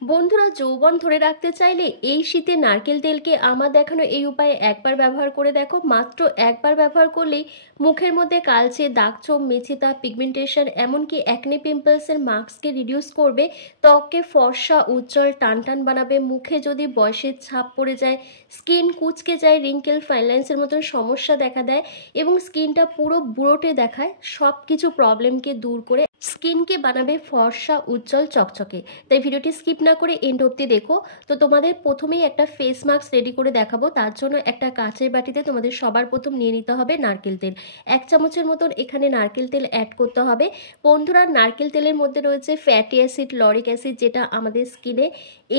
বন্ধুরা, যৌবন ধরে রাখতে চাইলে এই শীতে নারকেল তেলকে আমার দেখানো এই উপায়ে একবার ব্যবহার করে দেখো। মাত্র একবার ব্যবহার করলেই মুখের মধ্যে কালচে দাগছোপ, মেছেতা, পিগমেন্টেশন, এমনকি অ্যাকনে পিম্পলসের মার্কসকে রিডিউস করবে। ত্বককে ফর্সা, উজ্জ্বল, টানটান বানাবে। মুখে যদি বয়সের ছাপ পড়ে যায়, স্কিন কুঁচকে যায়, রিঙ্কেল, ফাইন লাইন্সের মতন সমস্যা দেখা দেয় এবং স্কিনটা পুরো বুড়োটে দেখায়, সব কিছু প্রবলেমকে দূর করে স্কিনকে বানাবে ফর্সা, উজ্জ্বল, চকচকে। তাই ভিডিওটি স্কিপ না করে এন্ড অবধি দেখো। তো তোমাদের প্রথমেই একটা ফেস মাস্ক রেডি করে দেখাবো। তার জন্য একটা কাঁচের বাটিতে তোমাদের সবার প্রথম নিয়ে নিতে হবে নারকেল তেল। 1 চামচের মতন এখানে নারকেল তেল অ্যাড করতে হবে। বন্ধুরা, নারকেল তেলের মধ্যে রয়েছে ফ্যাটি অ্যাসিড, লরিক অ্যাসিড, যেটা আমাদের স্কিনে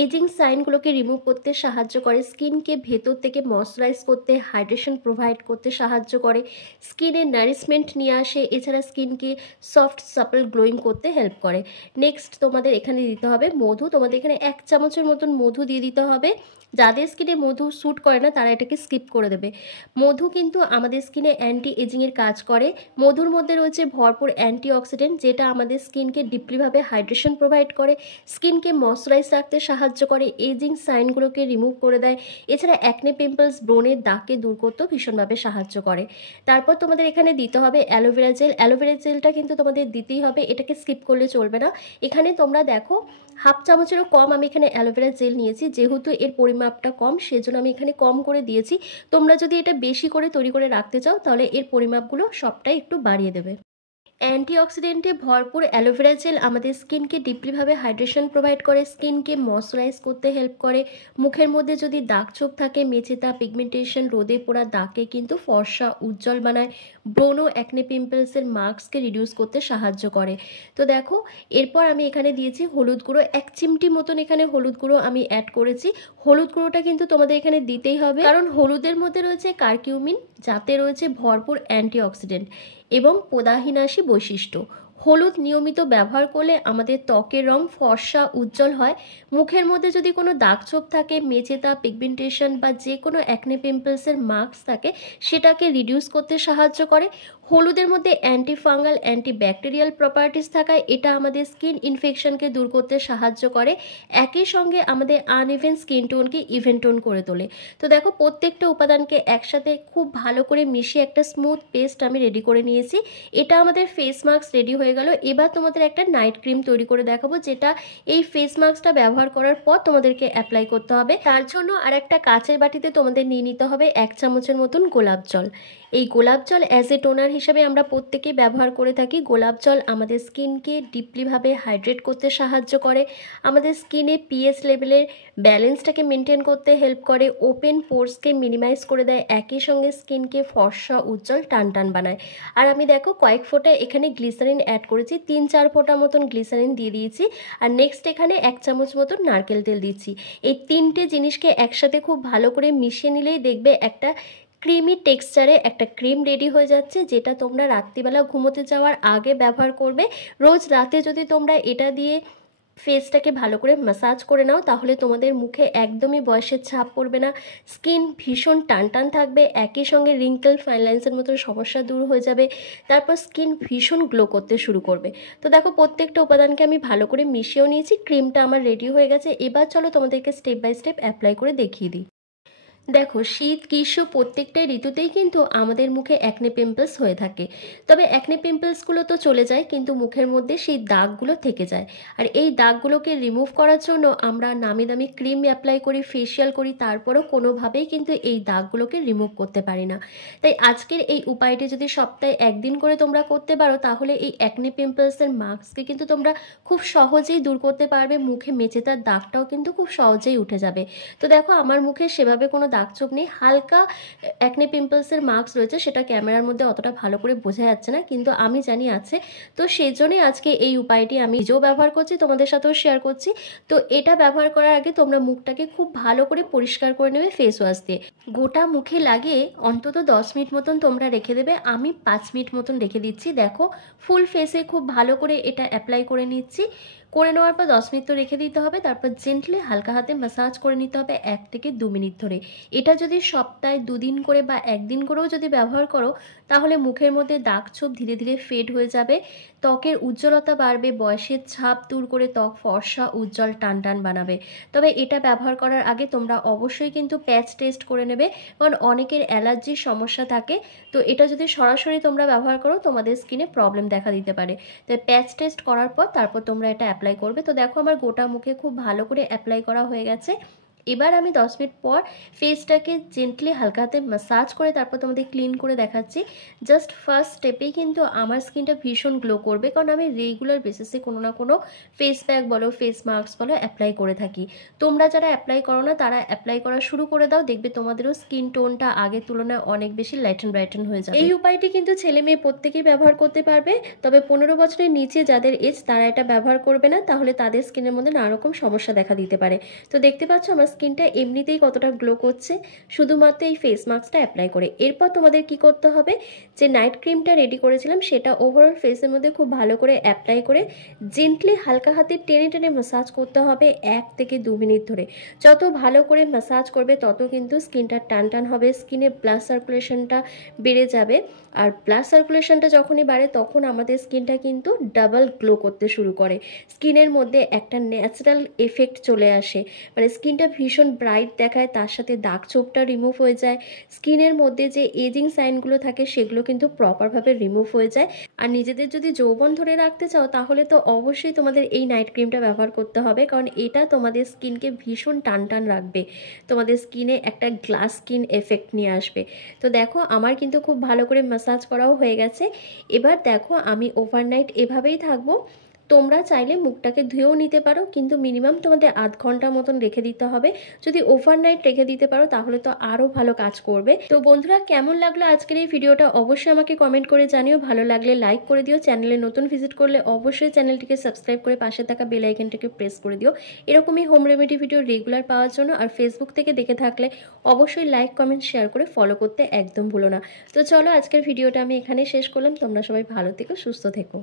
এজিং সাইনগুলোকে রিমুভ করতে সাহায্য করে, স্কিনকে ভেতর থেকে ময়শ্চারাইজ করতে, হাইড্রেশন প্রোভাইড করতে সাহায্য করে, স্কিনে নারিশমেন্ট নিয়ে আসে, এছাড়া স্কিনকে সফট, সাপল, গ্লোয়িং করতে হেল্প করে। নেক্সট তোমাদের এখানে দিতে হবে মধু। তোমাদের এখানে 1 চামচের মতন মধু দিয়ে দিতে হবে। যাদের স্কিনে মধু স্যুট করে না তারা এটাকে স্কিপ করে দেবে। মধু কিন্তু আমাদের স্কিনে অ্যান্টি এজিংয়ের কাজ করে। মধুর মধ্যে রয়েছে ভরপুর অ্যান্টিঅক্সিডেন্ট, যেটা আমাদের স্কিনকে ডিপলিভাবে হাইড্রেশন প্রোভাইড করে, স্কিনকে ময়শ্চারাইজ রাখতে সাহায্য করে, এজিং সাইনগুলোকে রিমুভ করে দেয়। এছাড়া অ্যাকনে পিম্পলস, ব্রণের দাগকে দূর করতেও ভীষণভাবে সাহায্য করে। তারপর তোমাদের এখানে দিতে হবে অ্যালোভেরা জেল। অ্যালোভেরা জেলটা কিন্তু তোমাদের দিতেই হবে, এটাকে স্কিপ করলে চলবে না। এখানে তোমরা দেখো 1/2 চামচেরও কম আমি এখানে অ্যালোভেরা জেল নিয়েছি। যেহেতু এর পরিমাপটা কম, সেজন্য আমি এখানে কম করে দিয়েছি। তোমরা যদি এটা বেশি করে তৈরি করে রাখতে চাও তাহলে এর পরিমাপগুলো সবটাই একটু বাড়িয়ে দেবে। অ্যান্টিঅক্সিডেন্টে ভরপুর অ্যালোভেরা জেল আমাদের স্কিনকে ডিপলিভাবে হাইড্রেশন প্রোভাইড করে, স্কিনকে ময়শ্চারাইজ করতে হেল্প করে। মুখের মধ্যে যদি দাগছোপ থাকে, মেছেতা, পিগমেন্টেশন, রোদে পোড়া দাগকে কিন্তু ফর্সা, উজ্জ্বল বানায়। ব্রণ, অ্যাকনে পিম্পলসের মার্কসকে রিডিউস করতে সাহায্য করে। তো দেখো, এরপর আমি এখানে দিয়েছি হলুদ গুঁড়ো। 1 চিমটি মতন এখানে হলুদ গুঁড়ো আমি অ্যাড করেছি। হলুদ গুঁড়োটা কিন্তু তোমাদের এখানে দিতেই হবে, কারণ হলুদের মধ্যে রয়েছে কারকিউমিন, যাতে রয়েছে ভরপুর অ্যান্টিঅক্সিডেন্ট এবং পোদাহিনাশী বৈশিষ্ট্য। হলুদ নিয়মিত ব্যবহার করলে আমাদের ত্বকের রং ফর্সা, উজ্জ্বল হয়। মুখের মধ্যে যদি কোনো দাগছোপ থাকে, মেছেতা, পিগমেন্টেশন বা যে কোনো অ্যাকনে পিম্পলসের মার্কস থাকে, সেটাকে রিডিউস করতে সাহায্য করে। হলুদের মধ্যে অ্যান্টিফাঙ্গাল, অ্যান্টিব্যাকটেরিয়াল প্রপার্টিস থাকায় এটা আমাদের স্কিন ইনফেকশনকে দূর করতে সাহায্য করে। একই সঙ্গে আমাদের আনইভেন স্কিন টোনকে ইভেন টোন করে তোলে। তো দেখো, প্রত্যেকটা উপাদানকে একসাথে খুব ভালো করে মিশিয়ে একটা স্মুথ পেস্ট আমি রেডি করে নিয়েছি। এটা আমাদের ফেস মাস্ক রেডি হয়ে গেল। এবার তোমাদের একটা নাইট ক্রিম তৈরি করে দেখাবো, যেটা এই ফেস মাস্কটা ব্যবহার করার পর তোমাদেরকে অ্যাপ্লাই করতে হবে। তার জন্য আর একটা কাচের বাটিতে তোমাদের নিয়ে নিতে হবে 1 চামচের মতন গোলাপ জল। এই গোলাপ জল অ্যাজ এ টোনার হিসেবে আমরা প্রত্যেকেই ব্যবহার করে থাকি। গোলাপ জল আমাদের স্কিনকে ডিপলিভাবে হাইড্রেট করতে সাহায্য করে, আমাদের স্কিনে পিএইচ লেভেলের ব্যালেন্সটাকে মেনটেন করতে হেল্প করে, ওপেন পোর্সকে মিনিমাইজ করে দেয়, একই সঙ্গে স্কিনকে ফর্সা, উজ্জ্বল, টানটান বানায়। আর আমি দেখো কয়েক ফোঁটা এখানে গ্লিসারিন অ্যাড করেছি, 3-4 ফোঁটা মতন গ্লিসারিন দিয়ে দিয়েছি। আর নেক্সট এখানে 1 চামচ মতন নারকেল তেল দিচ্ছি। এই 3টে জিনিসকে একসাথে খুব ভালো করে মিশিয়ে নিলেই দেখবে একটা ক্রিমি টেক্সচারে একটা ক্রিম রেডি হয়ে যাচ্ছে, যেটা তোমরা রাত্রিবেলা ঘুমোতে যাওয়ার আগে ব্যবহার করবে। রোজ রাতে যদি তোমরা এটা দিয়ে ফেসটাকে ভালো করে ম্যাসাজ করে নাও, তাহলে তোমাদের মুখে একদমই বয়সের ছাপ পড়বে না, স্কিন ভীষণ টানটান থাকবে, একই সঙ্গে রিঙ্কেল, ফাইন লাইন্সের মতো সমস্যা দূর হয়ে যাবে। তারপর স্কিন ভীষণ গ্লো করতে শুরু করবে। তো দেখো, প্রত্যেকটা উপাদানকে আমি ভালো করে মিশিয়েও নিয়েছি। ক্রিমটা আমার রেডি হয়ে গেছে। এবার চলো তোমাদেরকে স্টেপ বাই স্টেপ অ্যাপ্লাই করে দেখিয়ে দিই। দেখো, শীত, গ্রীষ্ম প্রত্যেকটা ঋতুতেই কিন্তু আমাদের মুখে অ্যাকনে পিম্পলস হয়ে থাকে। তবে অ্যাকনে পিম্পলসগুলো তো চলে যায়, কিন্তু মুখের মধ্যে সেই দাগগুলো থেকে যায়। আর এই দাগগুলোকে রিমুভ করার জন্য আমরা নামি দামি ক্রিম অ্যাপ্লাই করি, ফেসিয়াল করি, তারপরেও কোনোভাবেই কিন্তু এই দাগগুলোকে রিমুভ করতে পারি না। তাই আজকের এই উপায়টি যদি সপ্তাহে 1 দিন করে তোমরা করতে পারো, তাহলে এই অ্যাকনে পিম্পলসের মার্কসকে কিন্তু তোমরা খুব সহজেই দূর করতে পারবে। মুখে মেচেদার দাগটাও কিন্তু খুব সহজেই উঠে যাবে। তো দেখো, আমার মুখে সেভাবে কোনো দাগছোপ নেই, হালকা অ্যাকনে পিম্পলসের মার্কস রয়েছে, সেটা ক্যামেরার মধ্যে অতটা ভালো করে বোঝা যাচ্ছে না, কিন্তু আমি জানি আছে। তো সেই জন্যই আজকে এই উপায়টি আমি নিজেও ব্যবহার করছি, তোমাদের সাথেও শেয়ার করছি। তো এটা ব্যবহার করার আগে তোমরা মুখটাকে খুব ভালো করে পরিষ্কার করে নেবে ফেস ওয়াশ দিয়ে। গোটা মুখে লাগিয়ে অন্তত 10 মিনিট মতন তোমরা রেখে দেবে। আমি 5 মিনিট মতন রেখে দিচ্ছি। দেখো, ফুল ফেসে খুব ভালো করে এটা অ্যাপ্লাই করে নিচ্ছি। করে নেওয়ার পর 10 মিনিট তো রেখে দিতে হবে। তারপর জেন্টলি হালকা হাতে ম্যাসাজ করে নিতে হবে 1 থেকে 2 মিনিট ধরে। এটা যদি সপ্তাহে 2 দিন করে বা 1 দিন করেও যদি ব্যবহার করো, তাহলে মুখের মধ্যে দাগ ছোপ ধীরে ধীরে ফেড হয়ে যাবে, ত্বকের উজ্জ্বলতা বাড়বে, বয়সের ছাপ দূর করে ত্বক ফর্সা, উজ্জ্বল, টানটান বানাবে। তবে এটা ব্যবহার করার আগে তোমরা অবশ্যই কিন্তু প্যাচ টেস্ট করে নেবে, কারণ অনেকের অ্যালার্জির সমস্যা থাকে। তো এটা যদি সরাসরি তোমরা ব্যবহার করো, তোমাদের স্কিনে প্রবলেম দেখা দিতে পারে। তো প্যাচ টেস্ট করার পর তারপর তোমরা এটা অ্যাপ্লাই করবে। তো দেখো আমার গোটা মুখে খুব ভালো করে অ্যাপ্লাই করা হয়ে গেছে। এবার আমি 10 মিনিট পর ফেসটাকে জেন্টলি হালকা হাতে ম্যাসাজ করে তারপর তোমাদের ক্লিন করে দেখাচ্ছি। জাস্ট ফার্স্ট স্টেপেই কিন্তু আমার স্কিনটা ভীষণ গ্লো করবে, কারণ আমি রেগুলার বেসিসে কোনো না কোনো ফেস প্যাক বলো, ফেস মাস্ক বলো অ্যাপ্লাই করে থাকি। তোমরা যারা অ্যাপ্লাই করো না তারা অ্যাপ্লাই করা শুরু করে দাও, দেখবে তোমাদেরও স্কিন টোনটা আগের তুলনায় অনেক বেশি লাইটেন ব্রাইটেন হয়ে যাবে। এই উপায়টি কিন্তু ছেলে মেয়ে প্রত্যেকেই ব্যবহার করতে পারবে, তবে 15 বছরের নিচে যাদের এজ তারা এটা ব্যবহার করবে না, তাহলে তাদের স্কিনের মধ্যে নানা রকম সমস্যা দেখা দিতে পারে। তো দেখতে পাচ্ছ আমার স্কিনটা এমনিতেই কতটা গ্লো করছে শুধুমাত্র এই ফেস মাস্কটা অ্যাপ্লাই করে। এরপর তোমাদের কি করতে হবে, যে নাইট ক্রিমটা রেডি করেছিলাম সেটা ওভারঅল ফেসের মধ্যে খুব ভালো করে অ্যাপ্লাই করে জেন্টলি হালকা হাতে টেনে টেনে ম্যাসাজ করতে হবে 1 থেকে 2 মিনিট ধরে। যত ভালো করে ম্যাসাজ করবে তত কিন্তু স্কিনটা টান টান হবে, স্কিনে ব্লাড সার্কুলেশনটা বেড়ে যাবে। আর ব্লাড সার্কুলেশনটা যখনই বাড়ে তখন আমাদের স্কিনটা কিন্তু ডাবল গ্লো করতে শুরু করে, স্কিনের মধ্যে একটা ন্যাচারাল এফেক্ট চলে আসে, মানে স্কিনটা ভীষণ ব্রাইট দেখায়, তার সাথে দাগ ছোপটা রিমুভ হয়ে যায়, স্কিনের মধ্যে যে এজিং সাইনগুলো থাকে সেগুলো কিন্তু প্রপারভাবে রিমুভ হয়ে যায়। আর নিজেদের যদি যৌবন ধরে রাখতে চাও তাহলে তো অবশ্যই তোমাদের এই নাইট ক্রিমটা ব্যবহার করতে হবে, কারণ এটা তোমাদের স্কিনকে ভীষণ টান টান রাখবে, তোমাদের স্কিনে একটা গ্লাস স্কিন এফেক্ট নিয়ে আসবে। তো দেখো আমার কিন্তু খুব ভালো করে ম্যাসাজ করাও হয়ে গেছে। এবার দেখো আমি ওভারনাইট এভাবেই থাকবো। তোমরা চাইলে মুখটাকে ধুয়েও নিতে পারো, কিন্তু মিনিমাম তোমাদের আধ ঘন্টা মতন রেখে দিতে হবে। যদি ওভারনাইট রেখে দিতে পারো তাহলে তো আরও ভালো কাজ করবে। তো বন্ধুরা, কেমন লাগলো আজকের এই ভিডিওটা অবশ্যই আমাকে কমেন্ট করে জানিও। ভালো লাগলে লাইক করে দিও, চ্যানেলে নতুন ভিজিট করলে অবশ্যই চ্যানেলটিকে সাবস্ক্রাইব করে পাশে থাকা বেল আইকনটাকে প্রেস করে দিও এরকমই হোম রেমেডি ভিডিও রেগুলার পাওয়ার জন্য। আর ফেসবুক থেকে দেখে থাকলে অবশ্যই লাইক, কমেন্ট, শেয়ার করে ফলো করতে একদম ভুলো না। তো চলো আজকের ভিডিওটা আমি এখানে শেষ করলাম। তোমরা সবাই ভালো থেকো, সুস্থ থেকো।